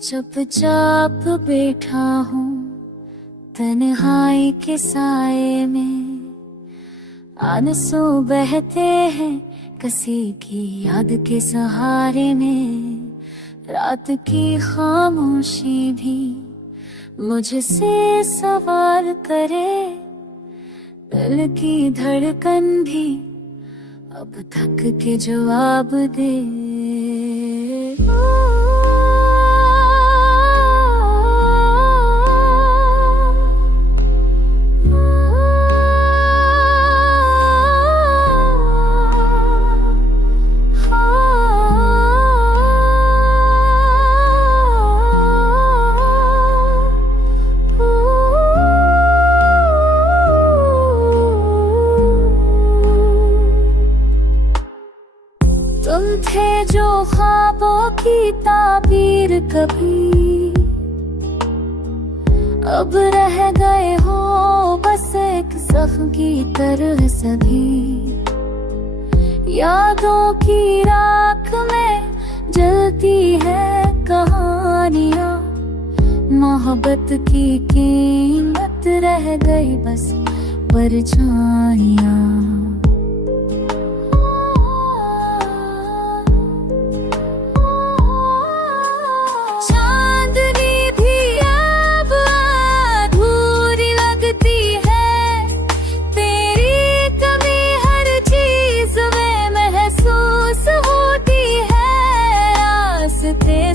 चुपचाप बैठा हूँ तन्हाई के साए में, आंसू बहते हैं किसी की याद के सहारे में। रात की खामोशी भी मुझसे सवाल करे, दिल की धड़कन भी अब थक के जवाब दे। तुम थे जो ख्वाबों की ताबीर कभी, अब रह गए हो बस एक जख्म की तरह सभी। यादों की राख में जलती है कहानियाँ, मोहब्बत की कीमत रह गई बस परछाइयाँ।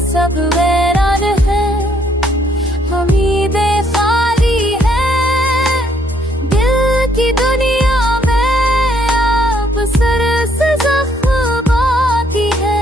सब वैरान है, उम्मीदें खाली है, दिल की दुनिया में अब सिर्फ ज़ख्म बाकी है।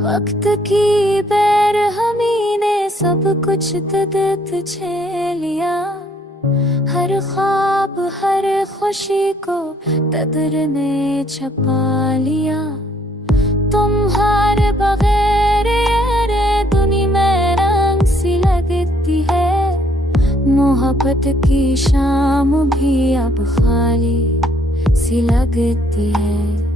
वक्त की बेरहमी ने सब कुछ तुझे लिया, हर ख्वाब हर खुशी को कदर ने छपा लिया। तुम्हारे बगैर ये दुनिया में रंग सी लगती है, मोहब्बत की शाम भी अब खाली सी लगती है।